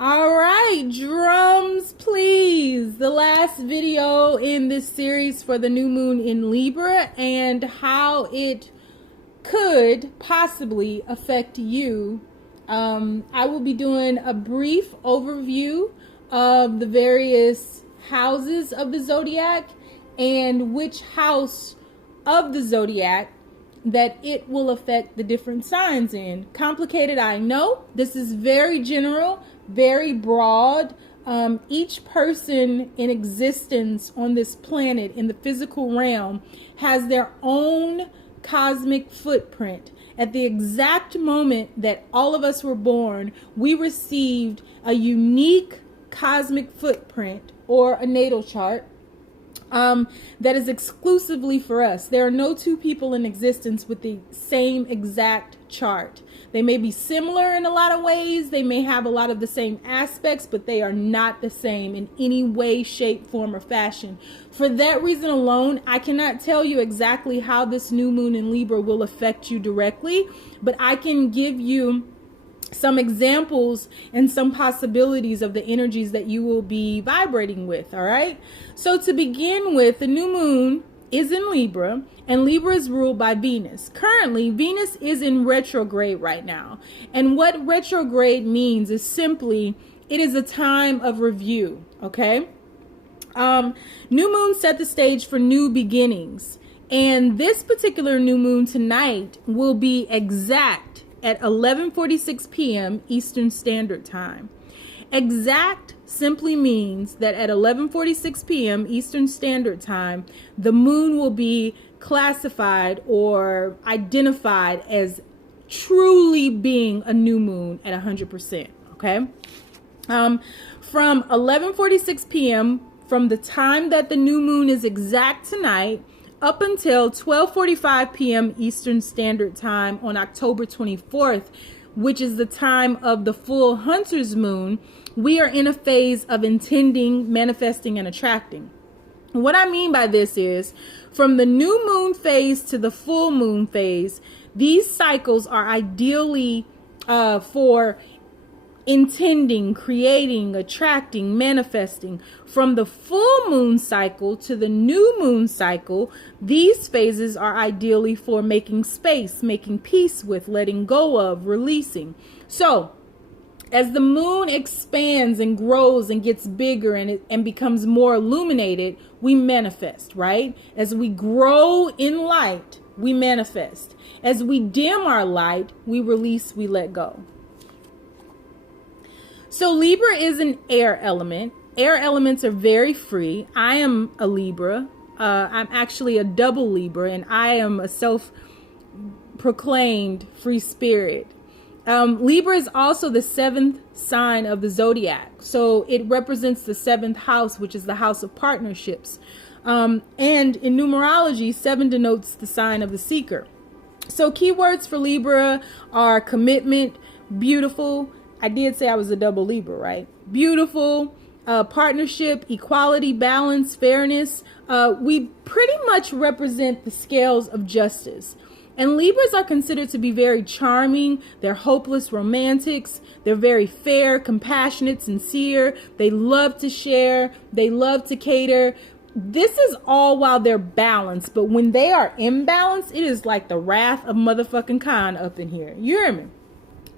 All right, drums, please. The last video in this series for the new moon in Libra and how it could possibly affect you. I will be doing a brief overview of the various houses of the zodiac and which house of the zodiac that it will affect the different signs in. Complicated, I know. This is very general, very broad. Each person in existence on this planet in the physical realm has their own cosmic footprint. At the exact moment that all of us were born, we received a unique cosmic footprint or a natal chart that is exclusively for us. There are no two people in existence with the same exact chart. They may be similar in a lot of ways. They may have a lot of the same aspects, but they are not the same in any way, shape, form, or fashion. For that reason alone, I cannot tell you exactly how this new moon in Libra will affect you directly, but I can give you some examples and some possibilities of the energies that you will be vibrating with. All right. So to begin with, the new moon is in Libra, and Libra is ruled by Venus. Currently, Venus is in retrograde right now. And what retrograde means is simply, it is a time of review. Okay. New moon set the stage for new beginnings. And this particular new moon tonight will be exact at 11:46 p.m. Eastern Standard Time. Exact simply means that at 11:46 p.m. Eastern Standard Time, the moon will be classified or identified as truly being a new moon at 100%. Okay. From 11:46 p.m., from the time that the new moon is exact tonight, up until 12:45 p.m. Eastern Standard Time on October 24th, which is the time of the full Hunter's moon, we are in a phase of intending, manifesting, and attracting. What I mean by this is, from the new moon phase to the full moon phase, these cycles are ideally for intending, creating, attracting, manifesting. From the full moon cycle to the new moon cycle, these phases are ideally for making space, making peace with, letting go of, releasing. So as the moon expands and grows and gets bigger and becomes more illuminated, we manifest, right? As we grow in light, we manifest. As we dim our light, we release, we let go. So Libra is an air element. Air elements are very free. I am a Libra. I'm actually a double Libra, and I am a self-proclaimed free spirit. Libra is also the seventh sign of the zodiac. So it represents the seventh house, which is the house of partnerships. And in numerology, 7 denotes the sign of the seeker. So keywords for Libra are commitment, beautiful. I did say I was a double Libra, right? Beautiful, partnership, equality, balance, fairness. We pretty much represent the scales of justice. And Libras are considered to be very charming. They're hopeless romantics. They're very fair, compassionate, sincere. They love to share. They love to cater. This is all while they're balanced. But when they are imbalanced, it is like the wrath of motherfucking Khan up in here. You hear me?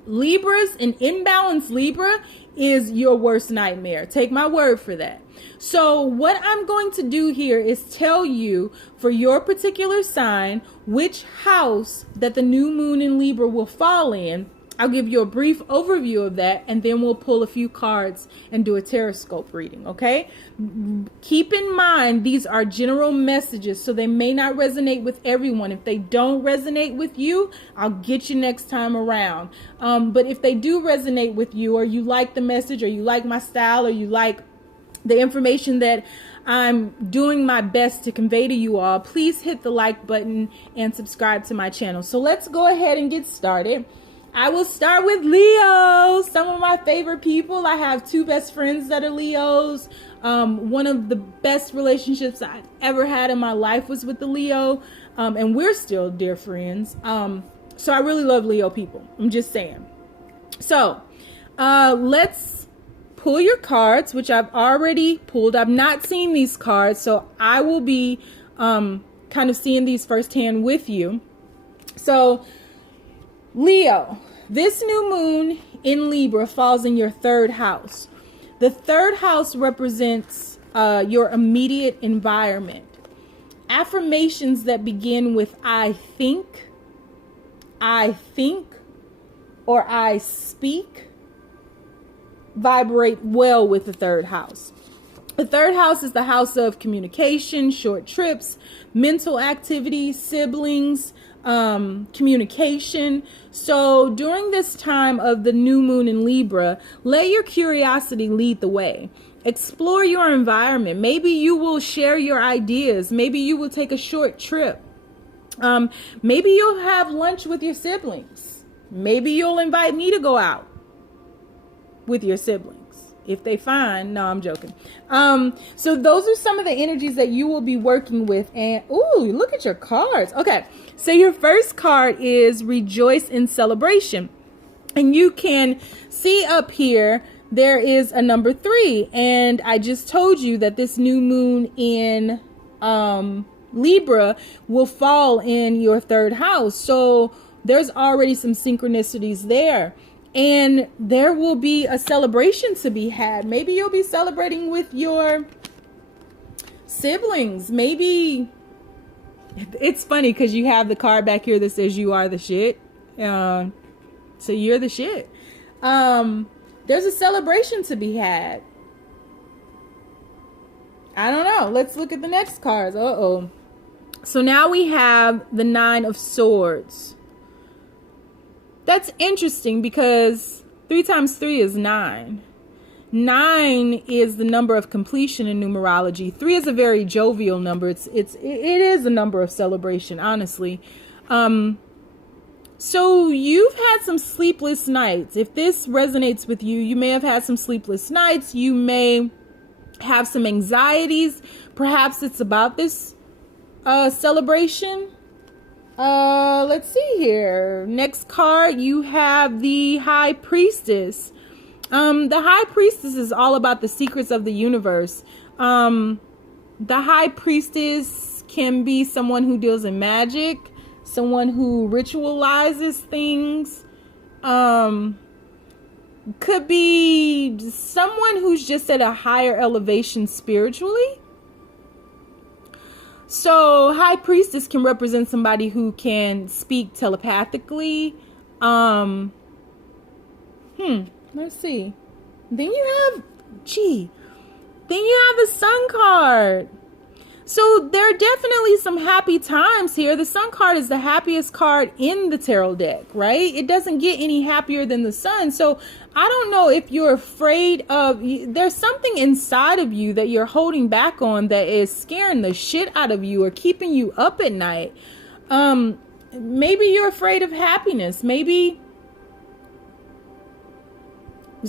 Libras, an imbalanced Libra is your worst nightmare. Take my word for that. So what I'm going to do here is tell you for your particular sign which house that the new moon in Libra will fall in. I'll give you a brief overview of that, and then we'll pull a few cards and do a Tarotscope reading, okay? Keep in mind, these are general messages, so they may not resonate with everyone. If they don't resonate with you, I'll get you next time around. But if they do resonate with you, or you like the message, or you like my style, or you like the information that I'm doing my best to convey to you all, please hit the like button and subscribe to my channel. So let's go ahead and get started. I will start with Leo, some of my favorite people. I have 2 best friends that are Leos. One of the best relationships I've ever had in my life was with the Leo, and we're still dear friends. So I really love Leo people. I'm just saying. So let's pull your cards, which I've already pulled. I've not seen these cards, so I will be kind of seeing these firsthand with you. So, Leo, this new moon in Libra falls in your third house. The third house represents your immediate environment. Affirmations that begin with I think, or I speak vibrate well with the third house. The third house is the house of communication, short trips, mental activities, siblings, communication. So during this time of the new moon in Libra, let your curiosity lead the way. Explore your environment. Maybe you will share your ideas. Maybe you will take a short trip. Maybe you'll have lunch with your siblings. Maybe you'll invite me to go out with your siblings. If they find, no, I'm joking. So those are some of the energies that you will be working with. And, ooh, look at your cards. Okay. So your first card is Rejoice in Celebration. And you can see up here, there is a number 3. And I just told you that this new moon in Libra will fall in your third house. So there's already some synchronicities there. And there will be a celebration to be had. Maybe you'll be celebrating with your siblings. Maybe it's funny because you have the card back here that says you are the shit. So you're the shit. There's a celebration to be had. I don't know. Let's look at the next cards. Uh-oh. So now we have the 9 of Swords. That's interesting because 3 times 3 is 9. 9 is the number of completion in numerology. 3 is a very jovial number. It is a number of celebration, honestly. So you've had some sleepless nights. If this resonates with you, you may have had some sleepless nights. You may have some anxieties. Perhaps it's about this celebration. Let's see here. Next card, you have the High Priestess. The High Priestess is all about the secrets of the universe. The High Priestess can be someone who deals in magic, someone who ritualizes things. Could be someone who's just at a higher elevation spiritually. So High Priestess can represent somebody who can speak telepathically. Let's see. Then you have the Sun card. So there are definitely some happy times here. The Sun card is the happiest card in the tarot deck, right? It doesn't get any happier than the Sun. So I don't know if you're afraid of, there's something inside of you that you're holding back on that is scaring the shit out of you or keeping you up at night. Maybe you're afraid of happiness. Maybe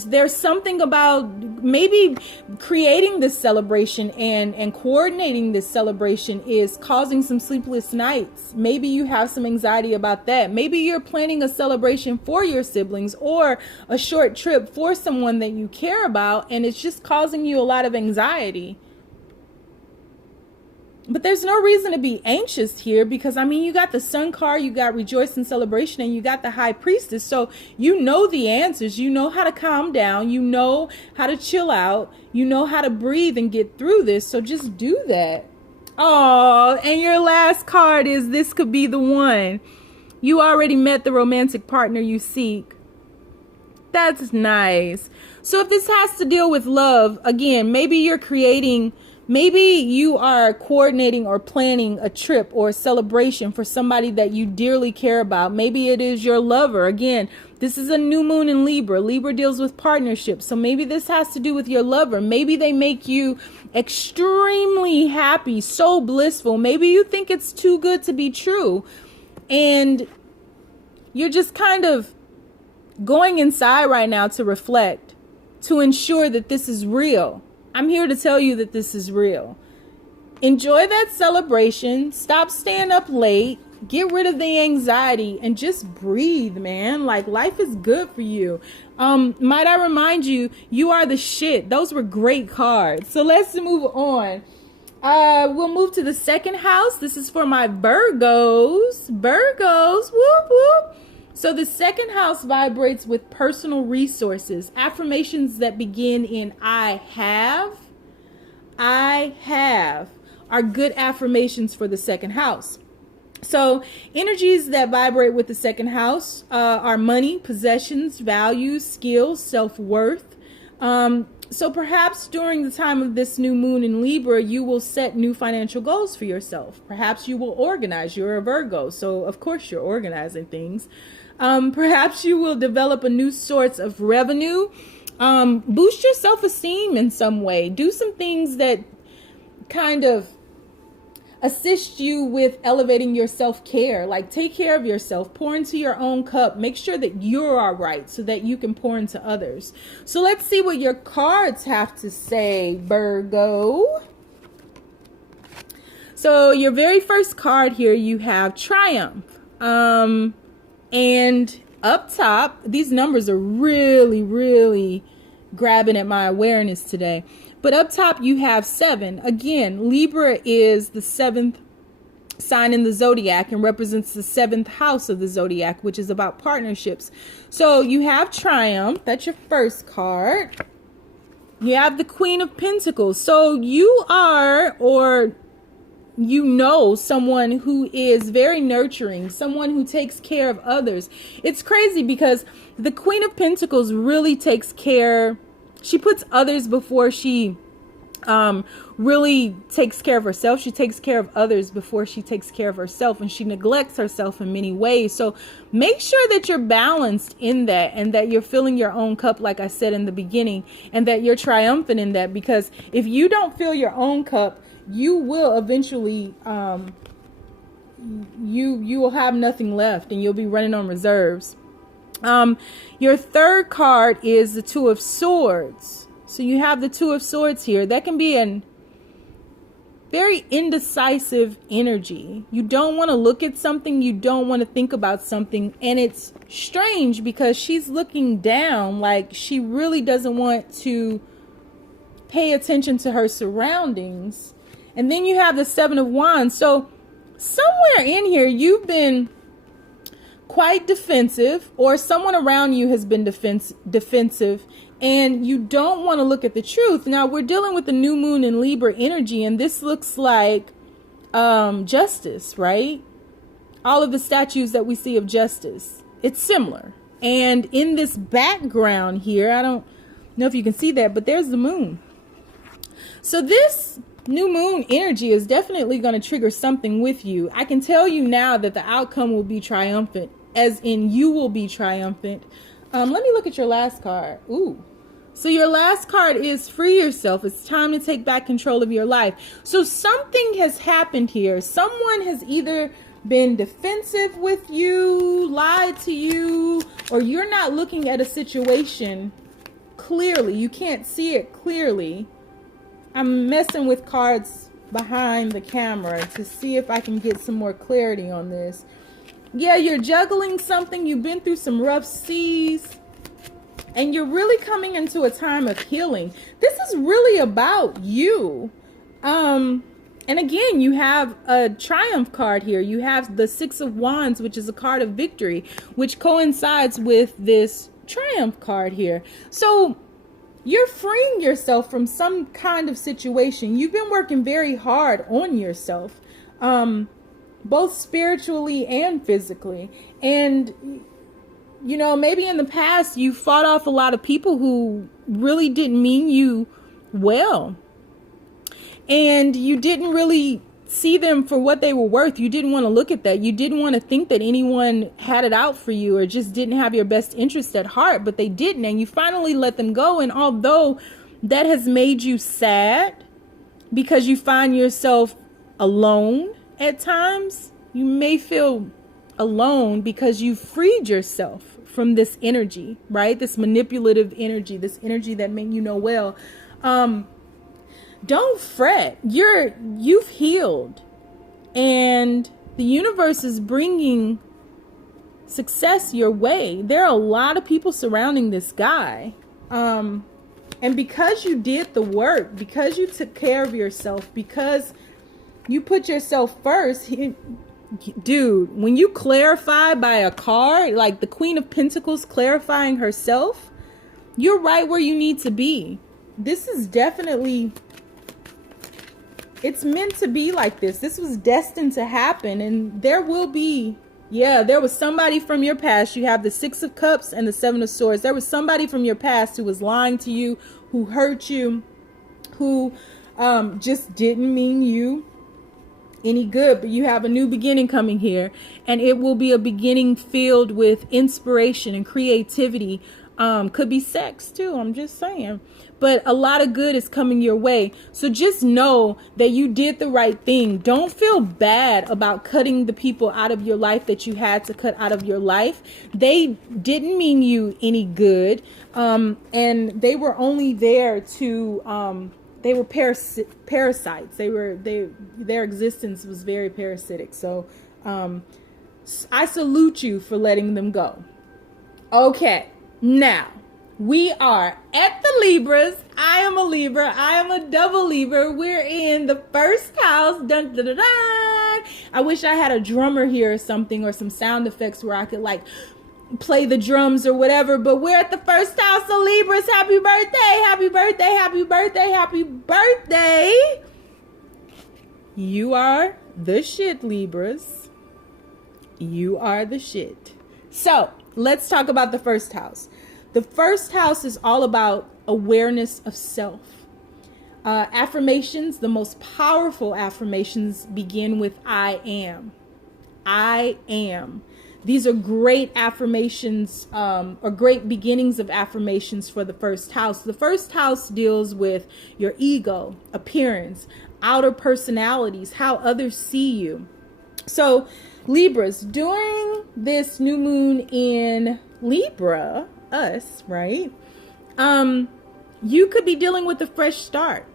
there's something about maybe creating this celebration and coordinating this celebration is causing some sleepless nights. Maybe you have some anxiety about that. Maybe you're planning a celebration for your siblings or a short trip for someone that you care about, and it's just causing you a lot of anxiety. But there's no reason to be anxious here because, I mean, you got the Sun card, you got Rejoice in Celebration, and you got the High Priestess. So you know the answers. You know how to calm down. You know how to chill out. You know how to breathe and get through this. So just do that. Oh, and your last card is This Could Be the One. You already met the romantic partner you seek. That's nice. So if this has to deal with love, again, maybe you're creating... Maybe you are coordinating or planning a trip or a celebration for somebody that you dearly care about. Maybe it is your lover. Again, this is a new moon in Libra. Libra deals with partnerships. So maybe this has to do with your lover. Maybe they make you extremely happy, so blissful. Maybe you think it's too good to be true. And you're just kind of going inside right now to reflect, to ensure that this is real. I'm here to tell you that this is real. Enjoy that celebration. Stop staying up late. Get rid of the anxiety and just breathe, man. Like, life is good for you. Might I remind you, you are the shit. Those were great cards. So let's move on. We'll move to the second house. This is for my Virgos. Virgos, whoop, whoop. So the second house vibrates with personal resources. Affirmations that begin in I have are good affirmations for the second house. So energies that vibrate with the second house are money, possessions, values, skills, self-worth. So perhaps during the time of this new moon in Libra, you will set new financial goals for yourself. Perhaps you will organize. You're a Virgo, so of course you're organizing things. Perhaps you will develop a new source of revenue. Boost your self-esteem in some way. Do some things that kind of assist you with elevating your self-care. Like, take care of yourself, pour into your own cup, make sure that you're all right so that you can pour into others. So let's see what your cards have to say, Virgo. So your very first card here, you have Triumph. And up top, these numbers are really grabbing at my awareness today. But up top, you have 7. Again, Libra is the 7th sign in the zodiac and represents the 7th house of the zodiac, which is about partnerships. So you have Triumph. That's your first card. You have the Queen of Pentacles. So you are, or you know, someone who is very nurturing, someone who takes care of others. It's crazy because the Queen of Pentacles really takes care. She puts others before she really takes care of herself. She takes care of others before she takes care of herself, and she neglects herself in many ways. So make sure that you're balanced in that, and that you're filling your own cup, like I said in the beginning, and that you're triumphant in that, because if you don't fill your own cup, you will eventually you will have nothing left, and you'll be running on reserves. Your third card is the Two of Swords. So you have the Two of Swords here. That can be a very indecisive energy. You don't want to look at something. You don't want to think about something. And it's strange because she's looking down, like she really doesn't want to pay attention to her surroundings. And then you have the Seven of Wands. So somewhere in here, you've been quite defensive, or someone around you has been defensive, and you don't want to look at the truth. Now, we're dealing with the new moon in Libra energy, and this looks like justice, right? All of the statues that we see of justice, it's similar. And in this background here, I don't know if you can see that, but there's the moon. So this new moon energy is definitely going to trigger something with you. I can tell you now that the outcome will be triumphant, as in you will be triumphant. Let me look at your last card. Ooh. So your last card is free yourself. It's time to take back control of your life. So something has happened here. Someone has either been defensive with you, lied to you, or you're not looking at a situation clearly. You can't see it clearly. I'm messing with cards behind the camera to see if I can get some more clarity on this. Yeah, you're juggling something. You've been through some rough seas, and you're really coming into a time of healing. This is really about you. And again, you have a Triumph card here. You have the Six of Wands, which is a card of victory, which coincides with this Triumph card here. So you're freeing yourself from some kind of situation. You've been working very hard on yourself, both spiritually and physically. And, you know, maybe in the past you fought off a lot of people who really didn't mean you well. And you didn't really see them for what they were worth. You didn't want to look at that. You didn't want to think that anyone had it out for you or just didn't have your best interest at heart, but they didn't. And you finally let them go. And although that has made you sad because you find yourself alone at times, you may feel alone because you freed yourself from this energy, right? This manipulative energy, this energy that meant you know well. Don't fret. You've healed, and the universe is bringing success your way. There are a lot of people surrounding this guy. And because you did the work, because you took care of yourself, because you put yourself first, dude, when you clarify by a card, like the Queen of Pentacles clarifying herself, you're right where you need to be. This is definitely, it's meant to be like this. This was destined to happen. And there will be, yeah, there was somebody from your past. You have the Six of Cups and the Seven of Swords. There was somebody from your past who was lying to you, who hurt you, who just didn't mean you any good. But you have a new beginning coming here, and it will be a beginning filled with inspiration and creativity. Could be sex too, I'm just saying. But a lot of good is coming your way. So just know that you did the right thing. Don't feel bad about cutting the people out of your life that you had to cut out of your life. They didn't mean you any good. And they were only there to, they were parasites. Their existence was very parasitic. So I salute you for letting them go. Okay, now we are at the Libras. I am a Libra. I am a double Libra. We're in the first house. Dun, dun, dun, dun. I wish I had a drummer here or something, or some sound effects where I could like play the drums or whatever. But we're at the first house of Libras. Happy birthday. Happy birthday. Happy birthday. Happy birthday. You are the shit, Libras. You are the shit. So let's talk about the first house. The first house is all about awareness of self. Affirmations, the most powerful affirmations begin with I am. I am. These are great affirmations, or great beginnings of affirmations for the first house. The first house deals with your ego, appearance, outer personalities, how others see you. So Libras, during this new moon in Libra, us, right? You could be dealing with a fresh start.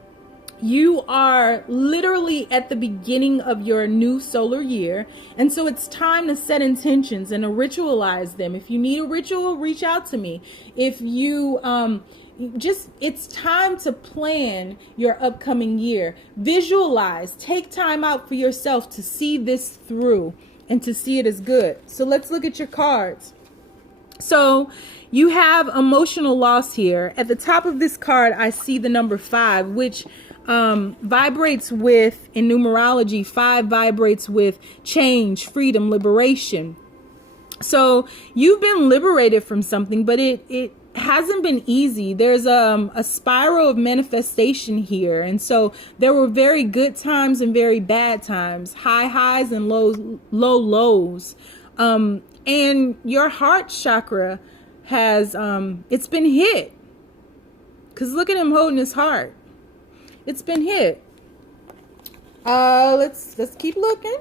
You are literally at the beginning of your new solar year. And so it's time to set intentions and to ritualize them. If you need a ritual, reach out to me. If you, it's time to plan your upcoming year. Visualize, take time out for yourself to see this through and to see it as good. So let's look at your cards. So you have emotional loss here. At the top of this card, I see the number 5, which vibrates with, in numerology, 5 vibrates with change, freedom, liberation. So you've been liberated from something, but it hasn't been easy. There's a spiral of manifestation here. And so there were very good times and very bad times, high highs and low lows. And your heart chakra has, it's been hit. Because look at him holding his heart. It's been hit. Let's keep looking.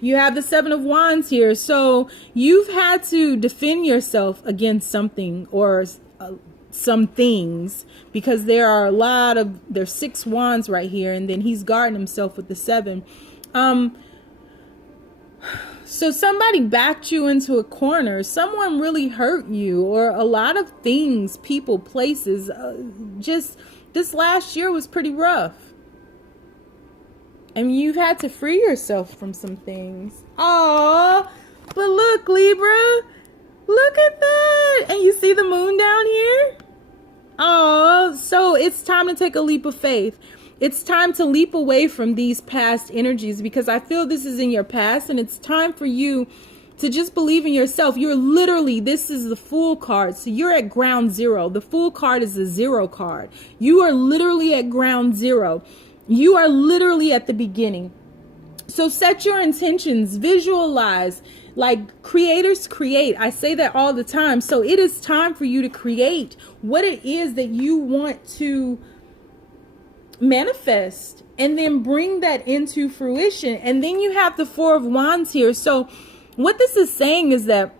You have the 7 of Wands here. So you've had to defend yourself against something or some things, because there's 6 wands right here. And then he's guarding himself with the 7. So somebody backed you into a corner. Someone really hurt you, or a lot of things, people, places. Just this last year was pretty rough. And you've had to free yourself from some things. Aww. But look, Libra. Look at that. And you see the moon down here? Aww. So it's time to take a leap of faith. It's time to leap away from these past energies, because I feel this is in your past, and it's time for you to just believe in yourself. You're literally, this is the Fool card. So you're at ground zero. The Fool card is a 0 card. You are literally at ground zero. You are literally at the beginning. So set your intentions, visualize. Like creators create. I say that all the time. So it is time for you to create what it is that you want to manifest, and then bring that into fruition. And then you have the 4 of Wands here. So what this is saying is that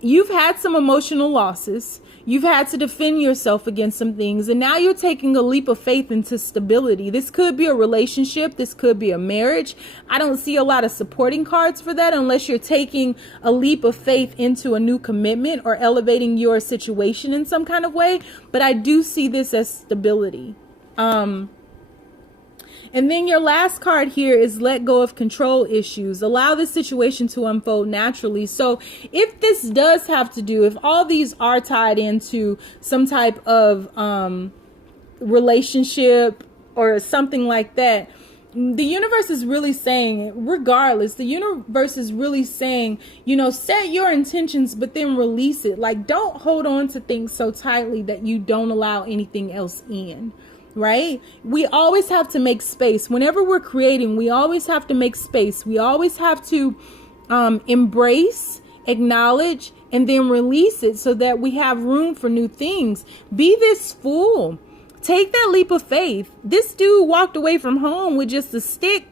you've had some emotional losses. You've had to defend yourself against some things, and now you're taking a leap of faith into stability. This could be a relationship. This could be a marriage. I don't see a lot of supporting cards for that unless you're taking a leap of faith into a new commitment or elevating your situation in some kind of way. But I do see this as stability. And then your last card here is let go of control issues. Allow this situation to unfold naturally. So if this does have to do, if all these are tied into some type of relationship or something like that, the universe is really saying, regardless, the universe is really saying, you know, set your intentions, but then release it. Like, don't hold on to things so tightly that you don't allow anything else in. Right? We always have to make space. Whenever we're creating, we always have to make space. We always have to embrace, acknowledge, and then release it so that we have room for new things. Be this fool. Take that leap of faith. This dude walked away from home with just a stick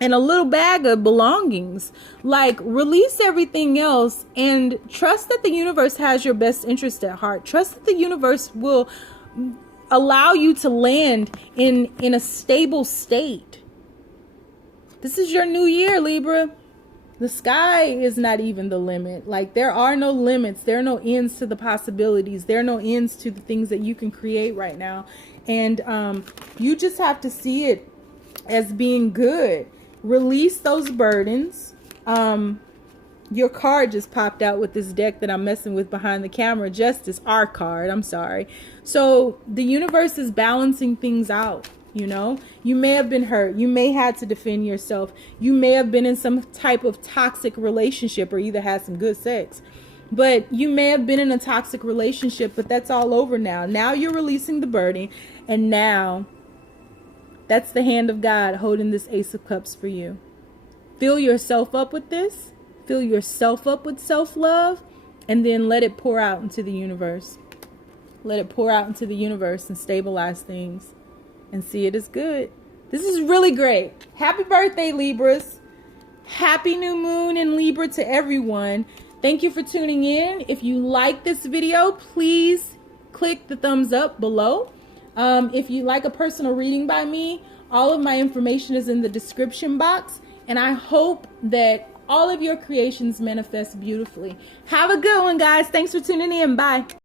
and a little bag of belongings. Like, release everything else and trust that the universe has your best interest at heart. Trust that the universe will allow you to land in a stable state. This is your new year, Libra. The sky is not even the limit. Like, there are no limits. There are no ends to the possibilities. There are no ends to the things that you can create right now. And you just have to see it as being good. Release those burdens. Your card just popped out with this deck that I'm messing with behind the camera. Justice, our card. I'm sorry. So the universe is balancing things out. You know, you may have been hurt. You may have to defend yourself. You may have been in some type of toxic relationship or either had some good sex. But you may have been in a toxic relationship, but that's all over now. Now you're releasing the burden. And now that's the hand of God holding this Ace of Cups for you. Fill yourself up with this. Fill yourself up with self-love, and then let it pour out into the universe. Let it pour out into the universe and stabilize things and see it as good. This is really great. Happy birthday, Libras. Happy new moon in Libra to everyone. Thank you for tuning in. If you like this video, please click the thumbs up below. If you like a personal reading by me, all of my information is in the description box. And I hope that all of your creations manifest beautifully. Have a good one, guys. Thanks for tuning in. Bye.